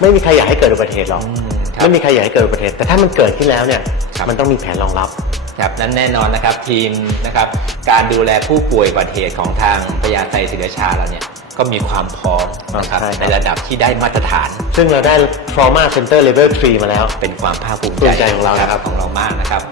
ไม่มีใครอยากให้เกิดอุบัติเหตุหรอกอืมครับไม่มีใครอยากให้เกิดอุบัติเหตุ แต่ถ้ามันเกิดขึ้นแล้วเนี่ย ครับ มันต้องมีแผนรองรับ ครับนั้นแน่นอนนะครับทีมนะครับการดูแลผู้ป่วยอุบัติเหตุของทางพญาไทศิริชาเราเนี่ยก็มีความพร้อมนะครับใช่ครับ ในระดับที่ได้มาตรฐานซึ่งเราได้ trauma center level 3 มาแล้ว เป็นความภาคภูมิภูมิใจของเรานะครับ ของเรามากนะครับ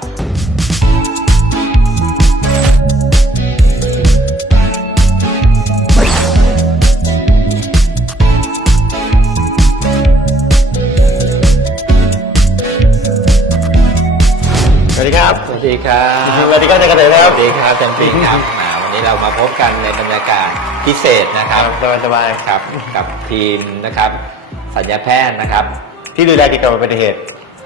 ดีครับ สวัสดีครับสวัสดีครับอาจารย์เกษตรครับ สวัสดีครับอาจันปิงครับมาวันนี้เรามาพบกันในบรรยากาศพิเศษนะครับสบายสบายครับ กับทีมนะครับ สัญญาแพทย์นะครับ ที่ดูแลเกี่ยวกับอุบัติเหตุ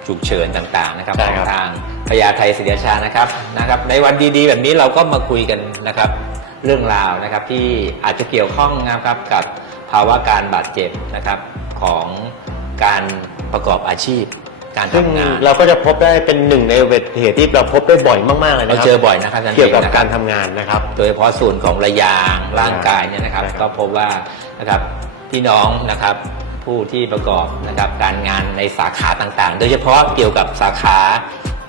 ฉุกเฉินต่างๆนะครับใช่ขครัอบ งทางพญาไทศิริชานะครับนะครับ ในวันดีๆ แบบนี้เราก็มาคุยกันนะครับ เรื่องราวนะครับที่อาจจะเกี่ยวข้องนะครับกับภาวะการบาดเจ็บนะครับของการประกอบอาชีพ การซึ่งทำงานเราก็จะพบได้เป็นหนึ่งในอุบัติเหตุที่เราพบได้บ่อยมากๆเลยนะเราครับเจอบ่อยนะครับอาจารย์เกี่ยวกับปิงนะคการบทำงานนะครับ โดยเฉพาะส่วนของระยางร่างกายเนี่ยนะครับใช่ครับ ก็พบว่านะครับพี่น้องนะครับผู้ที่ประกอบนะครับการงานในสาขาต่างๆ โดยเฉพาะเกี่ยวกับสาขา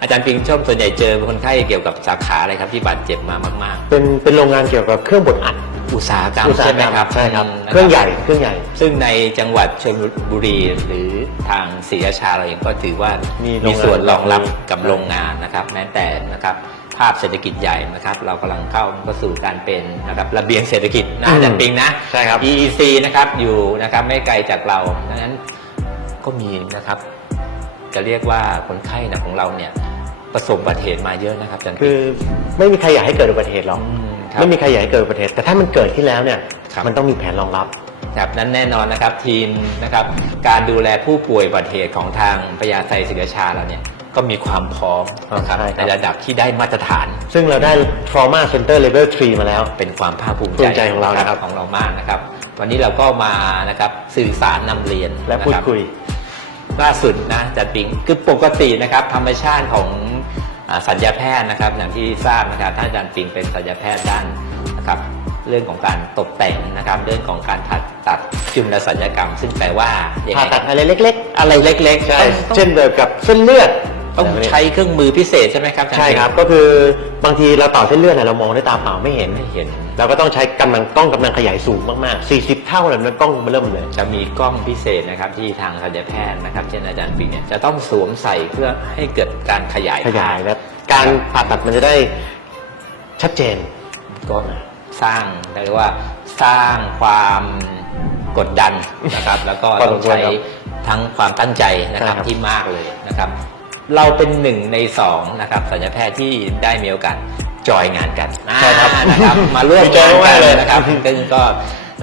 อาจารย์ปิงชอบส่วนใหญ่เจอคนไข้เกี่ยวกับสาขาอะไรครับที่บาดเจ็บมามาก เป็นเป็นโรงงานเกี่ยวกับเครื่องบดอัดๆ อุตสาหกรรมอุตสาหใช่ไหมกรรมครับใช่ครับมนะเครื่องใหญ่เครื่องใหญ่ ซึ่งในจังหวัดชลบุรีหรือทางศรีราชาเราเองก็ถือว่ามีโรงงาน มีส่วนรองรับใช่กับโรงงานนะครับ แม้แต่นะครับภาพเศรษฐกิจใหญ่นะครับ เรากำลังเข้าก็สู่การเป็นนะครับระเบียงเศรษฐกิจนะอาจารย์ปิงนะ ใช่ครับ EEC นะครับอยู่นะครับไม่ไกลจากเราดังนั้นก็มีนะครับ จะเรียกว่าคนไข้นะของเราเนี่ยประสบอุบัติเหตุมาเยอะนะครับอาจารย์คือไม่มีใครอยากให้เกิดอุบัติเหตุหรอกมครับ ไม่มีใครอยากให้เกิดอุบัติเหตุแต่ถ้ามันเกิดขึ้นแล้วเนี่ยครับมันต้องมีแผนรองรับครับนั้นแน่นอนนะครับทีมนะครับการดูแลผู้ป่วยอุบัติเหตุของทางพญาไทศิริชาเราเนี่ยก็มีความพร้อมนะครับใช่ครับในระดับที่ได้มาตรฐาน ซึ่งเราได้ trauma center level 3 มาแล้ว เป็นความภาคภูมิภูมิใจของเรานะครับของเรามากนะครับ วันนี้เราก็มานะครับสื่อสารนำเรียนและพูดนะครับคุยล่าสุดนะจัดปิงคือปกตินะครับธรรมชาติของอ่า สัญญาแพทย์นะครับอย่างที่ทราบนะครับท่านอาจารย์ปิงเป็นสัญญาแพทย์ด้านนะครับเรื่องของการตกแต่งนะครับ เรื่องของการตัดตัดจุลศัลยกรรม ซึ่งแปลว่ายังผ่าไงตัดอะไรเล็กอะไรเล็กๆๆใช่ต้องเช่นเดียวกับเส้นเลือดต้องใช้เครื่องมือพิเศษใช่ไหมครับอาจาย์ใช่ปิงครับก็คือบางทีเราต่อเส้นเลือดเนี่ยเรามองด้วยตาเปล่าไม่เห็นไม่เห็น เราก็ต้องใช้กำลังกล้องกำลังขยายสูงมากๆ 40 เท่าเลยนะกล้องมันเริ่มเลย จะมีกล้องพิเศษนะครับที่ทางสัญญาแพทย์นะครับเช่นอาจารย์ปิงเนี่ยจะต้องสวมใส่เพื่อให้เกิดการขยายขยายภพแล้ว การผ่าตัดมันจะได้ชัดเจนก็สร้างเรียกว่าสร้างความกดดันนะครับ แล้วก็พอสต้มองควรใช้ครับทั้งความตั้งใจนะครับใช่ครับที่มากเลยนะครับ เราเป็นหนึ่งในสองนะครับสัญญาแพทย์ที่ได้มีโอกาสจอยงานกันใช่ครับนะครับมาร่วมดีใจงานมากกันเลยนะครับซึ่งก็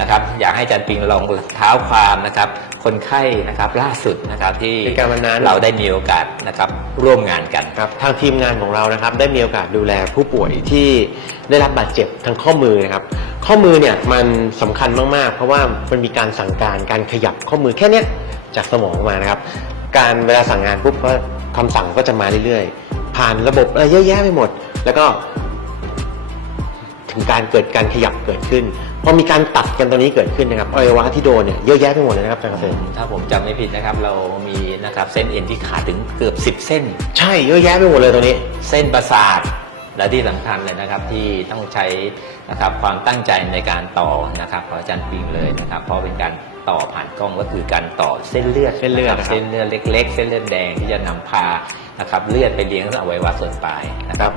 นะครับอยากให้อาจารย์ปิงลองเท้าความนะครับ คนไข้นะครับล่าสุดนะครับที่ในการวันนั้น เราได้มีโอกาสนะครับร่วมงานกัน ครับทางทีมงานของเรานะครับได้มีโอกาสดูแลผู้ป่วยที่ได้รับบาดเจ็บทางข้อมือนะครับข้อมือเนี่ยมันสำคัญมากๆ เพราะว่ามันมีการสั่งการการขยับข้อมือแค่เนี้ยจากสมองมานะครับ การเวลาสั่งงานปุ๊บก็คำสั่งก็จะมาเรื่อยๆ ผ่านระบบอะไรเยอะแยะไปหมด แล้วก็ ถึงการเกิดการขยับเกิดขึ้นพ อมีการตัดกันตรงนี้เกิดขึ้นนะครับอวัยวะที่โดนเนี่ยเยอะแยะไปหมดเลยนะครับอาจารย์เกษตรถ้าผมจำไม่ผิดนะครับ เรามีนะครับเส้นเอ็นที่ขาดถึงเกือบ 10 เส้น ใช่เยอะแยะไปหมดเลยตรงนี้ เส้นประสาทและที่สำคัญเลยนะครับที่ต้องใช้นะครับความตั้งใจในการต่อนะครับของอาจารย์ปิงเลยนะครับ เพราะเป็นการต่อผ่านกล้องก็คือการต่อเส้นเลือดเส้นเลือดะครับนะครับ เส้นเลือดเล็ก ๆ เส้นเลือดแดงที่จะนำพา นะครับเลือดไปเลี้ยงอวัยวะส่วนปลายนะครับ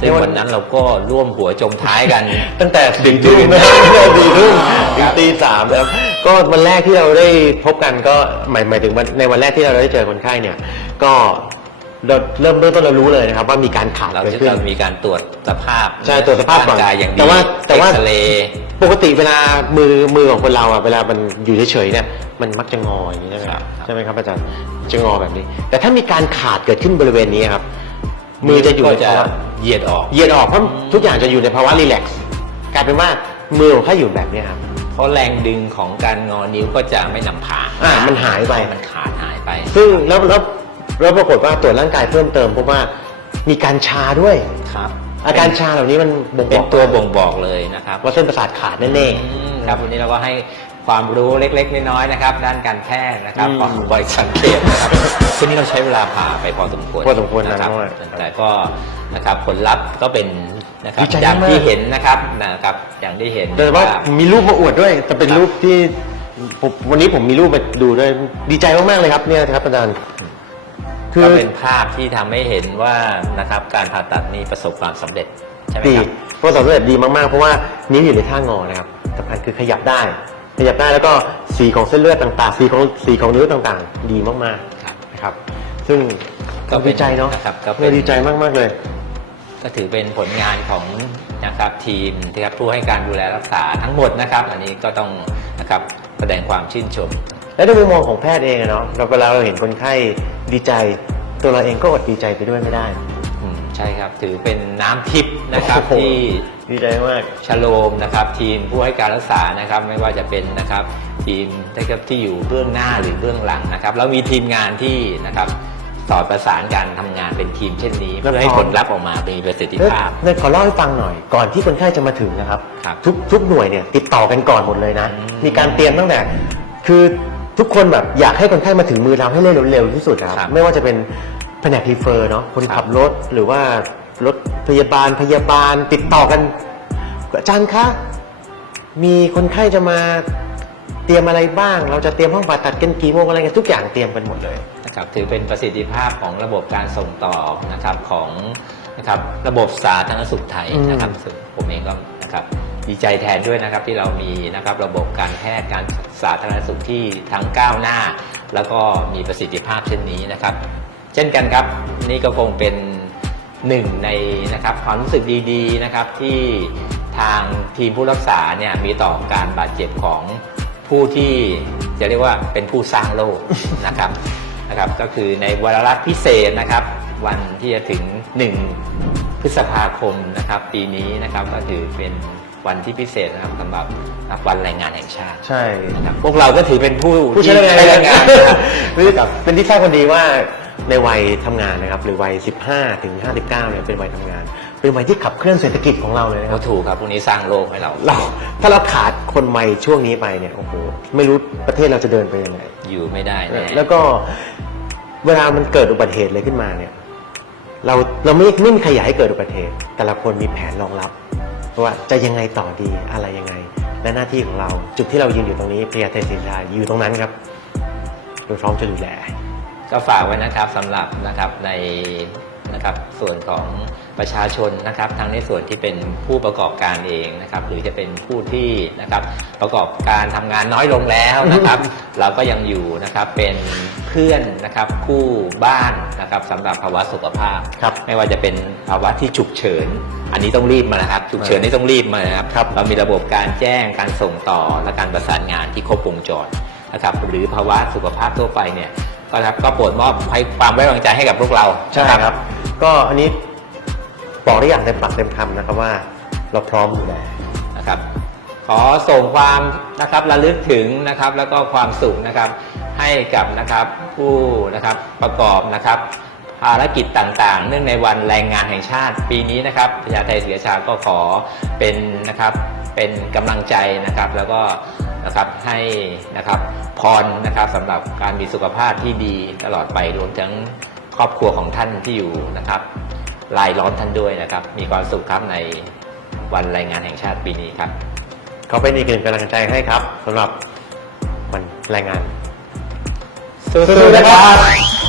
ซึ่งวันนั้นเราก็ร่วมหัวจมท้ายกัน ตั้งแต่สี่ทุ่มนะครับสี่ทุ่มถึงตีสามนะครับก็วันแรกที่เราได้พบกันก็หมายหมายถึงวันในวันแรกที่เราได้เจอคนไข้เนี่ย ก็เราเริ่มเริ่มต้นเรารู้เลยนะครับ ว่ามีการขาดเราเกิดจะขึ้นต้องมีการตรวจสภาพใช่ตรวจสภาพก่อนร่งกายอย่างดีแต่ว่าแต่ว่าเอ็กซเรย์ปกติเวลามือมือของคนเราอะเวลามันอยู่เฉยๆเนี่ย มันมักจะงออย่างนี้ใช่ไหมครับใช่ไหมครับอาจารย์จะงอแบบนี้ แต่ถ้ามีการขาดเกิดขึ้นบริเวณนี้ครับ มือจะอยู่ก็ในจะภาวะเหยียดออกเหยียดออกเพราะทุกอย่างจะอยู่ในภาวะรีแลกซ์กลายเป็นว่ามือของข้าอยู่แบบเนี้ยครับเพราะแรงดึงของการงอนิ้วก็จะไม่นำพาอ่ามันหายไปมันขาดหายไป ซึ่งแล้วแล้วแล้วปรากฏว่าตรวจร่างกายเพิ่มเติมพบว่ามีการชาด้วยครับ อาการชาเหล่านี้มันบ่งบเป็นอกตัวบ่งบอกเลยนะครับว่าเส้นประสาทขาดแน่อืมครับวันนี้เราก็ให้ คความรู้เล็กๆน้อยๆนะครับ ด้านการแพทย์นะครับอืมความบริสังเกตนะครับซึ่งนี่เราใช้เวลาผ่าไปพอสมควรพอสมควรนานนะครับมากแต่ก็นะครับผลลัพธ์ก็เป็นนะครับดีใจอย่างมากที่เห็นนะครับนะครับอย่างที่เห็น โดยเฉพาะมีรูปมาอวดด้วย แต่เป็นครับรูปที่ผมวันนี้ผมมีรูปมาดูด้วยดีใจมากๆเลยครับเนี่ยครับอาจารย์ คือ ก็เป็นภาพที่ทำให้เห็นว่านะครับการผ่าตัดนี้ประสบความสำเร็จใช่ไหมดีครับ ประสบความสำเร็จดีมากๆ เพราะว่านิ้วอยู่ในท่างอนะครับสำคัญคือขยับได้ ขยับได้แล้วก็สีของเส้นเลือดต่างๆ สีของสีของนิ้วต่างๆ ดีมากครับๆนะครับ ซึ่งก็เป็นดีใจเนาะนะครับก็เป็นเออดีใจมากๆเลย ก็ถือเป็นผลงานของนะครับทีมนะครับผู้ให้การดูแลรักษาทั้งหมดนะครับ อันนี้ก็ต้องนะครับแสดงความชื่นชม และในมุมมองของแพทย์เองอะเนาะเราเวลาเราเห็นคนไข้ดีใจ ตัวเราเองก็อดดีใจไปด้วยไม่ได้อืมใช่ครับถือเป็นน้ำทิพย์นะครับโอ้โห ที่ดีใจมาก ชโลมนะครับทีมผู้ให้การรักษานะครับไม่ว่าจะเป็นนะครับทีมนะครับที่อยู่เบื้องหน้าหรือเบื้องหลังนะครับแล้วมีทีมงานที่นะครับสอดประสานการทำงานเป็นทีมเช่นนี้ เพื่อให้ผลลัพธ์ออกมามีประสิทธิภาพ เนี่ยขอเล่าให้ฟังหน่อย ก่อนที่คนไข้จะมาถึงนะครับ ครับทุกทุกหน่วยเนี่ยติดต่อกันก่อนหมดเลยนะ อืม มีการเตรียมตั้งแต่ คือทุกคนแบบอยากให้คนไข้มาถึงมือเราให้เร็วๆที่สุดนะครับครับไม่ว่าจะเป็น แผนกรีเฟอร์เนาะคนครับขับรถหรือว่ารถพยาบาลพยาบาลติดต่อกันอาจารย์คะมีคนไข้จะมาเตรียมอะไรบ้าง เราจะเตรียมห้องผ่าตัดกันกี่โมงอะไรกันทุกอย่างเตรียมกันหมดเลยนะครับถือเป็นประสิทธิภาพของระบบการส่งต่อนะครับของนะครับระบบสาธารณสุขไทยนะครับอืมซึ่งผมเองก็นะครับดีใจแทนด้วยนะครับที่เรามีนะครับระบบการแพทย์การสาธารณสุขที่ทั้งก้าวหน้า แล้วก็มีประสิทธิภาพเช่นนี้นะครับ เช่นกันครับ นี่ก็คงเป็นหนึ่งในนะครับความรู้สึกดีๆนะครับที่ทางทีมผู้รักษาเนี่ยมีต่อการบาดเจ็บของผู้ที่จะเรียกว่าเป็นผู้สร้างโลกนะครับนะครับ ก็คือในวาระพิเศษนะครับ วันที่จะถึง 1 พฤษภาคมนะครับ ปีนี้นะครับก็ถือเป็นวันที่พิเศษนะครับสำหรับวันแรงงานแห่งชาติใช่นะครับพวกเราก็ถือเป็นผู้ผู้ใช้แรงงานที่แรงงานนะครับนะครับเป็นที่ทราบกันดีว่า ในวัยทำงานนะครับหรือวัย 15 ถึง 59เนี่ยเป็นวัยทำงาน เป็นวัยที่ขับเคลื่อนเศรษฐกิจของเราเลยนะคก็รับถูกครับพวกนี้สร้างโลกให้เราเรา ถ้าเราขาดคนวัยช่วงนี้ไปเนี่ยโอ้โหไม่รู้ประเทศเราจะเดินไปยังไงอยู่ไม่ได้แน่แล้วก็เวลามันเกิดอุบัติเหตุอะไรขึ้นมาเนี่ยเราเราไม่ไม่มีใครอยากให้เกิดอุบัติเหตุ แต่ละคนมีแผนรองรับว่าจะยังไงต่อดีอะไรยังไง และหน้าที่ของเราจุดที่เรายืนอยู่ตรงนี้พริยาเทศิลาอยู่ตรงนั้นครับโดยพร้อมจะดูแล ก็ฝากไว้นะครับสำหรับนะครับในนะครับส่วนของประชาชนนะครับทั้งในส่วนที่เป็นผู้ประกอบการเองนะครับหรือจะเป็นผู้ที่นะครับประกอบการทำงานน้อยลงแล้วนะครับ เราก็ยังอยู่นะครับเป็นเพื่อนนะครับคู่บ้านนะครับสำหรับภาวะสุขภาพครับไม่ว่าจะเป็นภาวะที่ฉุกเฉิน อันนี้ต้องรีบมานะครับฉุกเฉินนี่ต้องรีบมานะครับครับเรามีระบบการแจ้งการส่งต่อและการประสานงานที่ครบวงจรนะครับหรือภาวะสุขภาพทั่วไปเนี่ย ก็ครับก็โปรดมอบให้ความไว้วางใจให้กับพวกเราใช่นะครับ ก็อันนี้บอกได้อย่างเต็มปากเต็มคำนะครับว่า เราพร้อมดูแลนะครับ ขอส่งความนะครับระลึกถึงนะครับแล้วก็ความสุขนะครับให้กับนะครับผู้นะครับประกอบนะครับภารกิจต่างๆ เนื่องในวันแรงงานแห่งชาติปีนี้นะครับพญาไทเสียชาก็ขอเป็นนะครับเป็นกำลังใจนะครับ แล้วก็ นะครับให้นะครับพรนะครับสำหรับการมีสุขภาพที่ดีตลอดไปรวมทั้งครอบครัวของท่านที่อยู่นะครับรายล้อมท่านด้วยนะครับ มีความสุขครับในวันแรงงานแห่งชาติปีนี้ครับเขาเป็นอีกหนึ่งกำลังใจให้ครับสำหรับวันแรงงานสู้ๆนะครับ